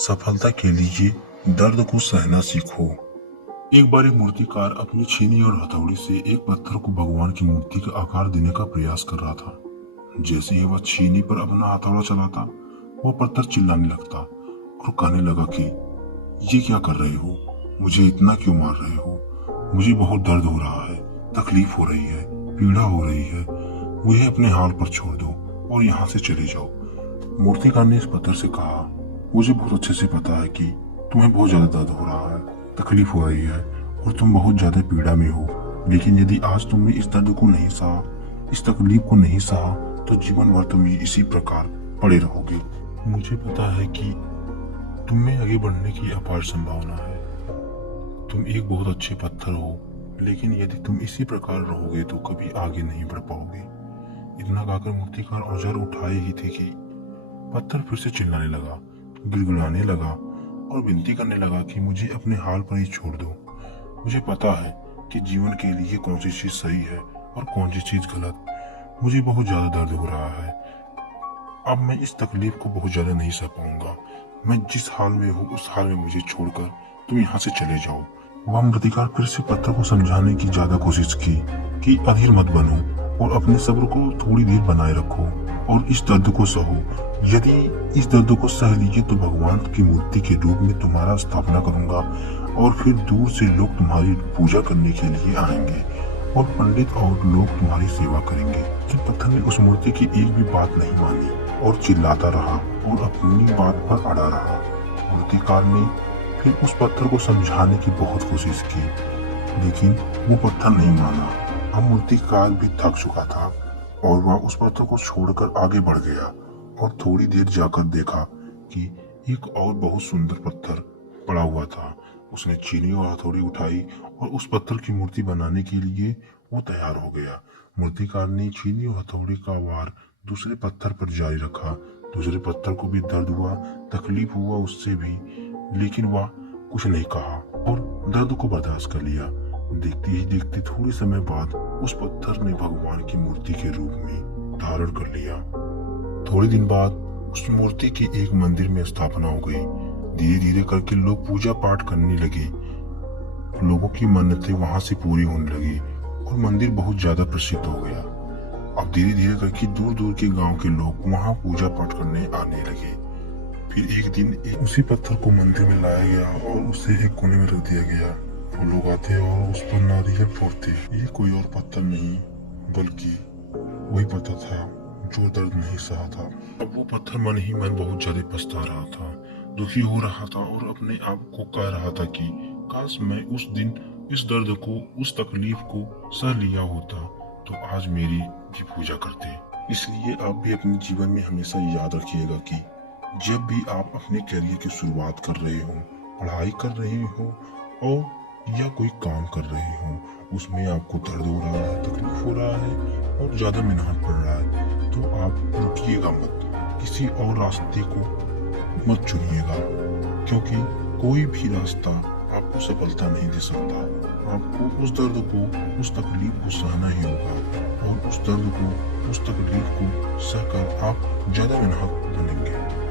सफलता के लिए दर्द को सहना सीखो। एक बार एक मूर्तिकार अपनी छीनी और हथौड़ी से एक पत्थर को भगवान की मूर्ति का आकार देने का प्रयास कर रहा था। जैसे ही वह छीनी पर अपना हथौड़ा चलाता, वो पत्थर चिल्लाने लगता और कहने लगा कि ये क्या कर रहे हो, मुझे इतना क्यों मार रहे हो, मुझे बहुत दर्द हो रहा है, तकलीफ हो रही है, पीड़ा हो रही है, मुझे अपने हाल पर छोड़ दो और यहाँ से चले जाओ। मूर्तिकार ने इस पत्थर से कहा, मुझे बहुत अच्छे से पता है कि तुम्हें बहुत ज्यादा दर्द हो रहा है, तकलीफ हो रही है और तुम बहुत ज्यादा पीड़ा में हो, लेकिन यदि आज तुमने इस दर्द को नहीं सहा, इस तकलीफ को नहीं सहा, तो जीवन भर तुम इसी प्रकार पड़े रहोगे। मुझे पता है कि तुम में आगे बढ़ने की अपार संभावना है। तुम एक बहुत अच्छे पत्थर हो, लेकिन यदि तुम इसी प्रकार रहोगे तो कभी आगे नहीं बढ़ पाओगे। इतना कहकर मूर्तिकार औजार उठाए ही थे कि पत्थर फिर से चिल्लाने लगा, गिड़गिड़ाने लगा और विनती करने लगा कि मुझे अपने हाल पर ही छोड़ दो। मुझे पता है कि जीवन के लिए कौन सी चीज सही है और कौन सी चीज गलत। मुझे बहुत ज्यादा दर्द हो रहा है, अब मैं इस तकलीफ को बहुत ज्यादा नहीं सह पाऊंगा। मैं जिस हाल में हूँ उस हाल में मुझे छोड़कर तुम यहाँ से चले जाओ। वह मूर्तिकार फिर से पत्थर को समझाने की ज्यादा कोशिश की कि अधीर मत बनो और अपने सब्र को थोड़ी देर बनाए रखो और इस दर्द को सहो। यदि इस दर्द को सह लिए तो भगवान की मूर्ति के रूप में तुम्हारा स्थापना करूंगा और फिर दूर से लोग तुम्हारी पूजा करने के लिए आएंगे और पंडित और लोग तुम्हारी सेवा करेंगे। लेकिन पत्थर ने उस मूर्ति की एक भी बात नहीं मानी और चिल्लाता रहा और अपनी बात पर अड़ा रहा। मूर्तिकार ने फिर उस पत्थर को समझाने की बहुत कोशिश की, लेकिन वो पत्थर नहीं माना। अब मूर्तिकार भी थक चुका था और वह उस पत्थर को छोड़कर आगे बढ़ गया और थोड़ी देर जाकर देखा कि एक और बहुत सुंदर पत्थर पड़ा हुआ था। उसने चीनी और हथौड़ी उठाई और उस पत्थर की मूर्ति बनाने के लिए वो तैयार हो गया। मूर्तिकार ने चीनी और हथौड़ी का वार दूसरे पत्थर पर जारी रखा। दूसरे पत्थर को भी दर्द हुआ, तकलीफ हुआ उससे भी, लेकिन वह कुछ नहीं कहा और दर्द को बर्दाश्त कर लिया। देखते ही देखते थोड़े समय बाद उस पत्थर ने भगवान की मूर्ति के रूप में धारण कर लिया। थोड़े दिन बाद उस मूर्ति की एक मंदिर में स्थापना हो गई। धीरे धीरे करके लोग पूजा पाठ करने लगे। लोगों की मन्नतें वहां से पूरी होने लगी और मंदिर बहुत ज्यादा प्रसिद्ध हो गया। अब धीरे धीरे करके दूर दूर के गांव के लोग वहां पूजा पाठ करने आने लगे। फिर एक दिन उसी पत्थर को मंदिर में लाया गया और उसे एक कोने में रख दिया गया। वो लोग आते और उस पर नारियल फोड़ते। ये कोई और पत्थर नहीं बल्कि वही पत्थर था जो दर्द नहीं सहा था। अब वो पत्थर मन ही मन बहुत ज्यादा पछता रहा था, दुखी हो रहा था और अपने आप को कह रहा था कि काश मैं उस दिन इस दर्द को, उस तकलीफ को सह लिया होता तो आज मेरी भी पूजा करते। इसलिए आप भी अपने जीवन में हमेशा याद रखिएगा कि जब भी आप अपने करियर की शुरुआत कर रहे हो, पढ़ाई कर रहे हो और या कोई काम कर रहे हो, उसमें आपको दर्द हो रहा है, तकलीफ हो रहा है और ज्यादा मेहनत पड़ रहा है, तो आप रुकिएगा मत, किसी और रास्ते को मत चुनिएगा, क्योंकि कोई भी रास्ता आपको सफलता नहीं दे सकता। आपको उस दर्द को, उस तकलीफ को सहना ही होगा और उस दर्द को, उस तकलीफ को सहकर आप ज्यादा मेहनत बनेंगे।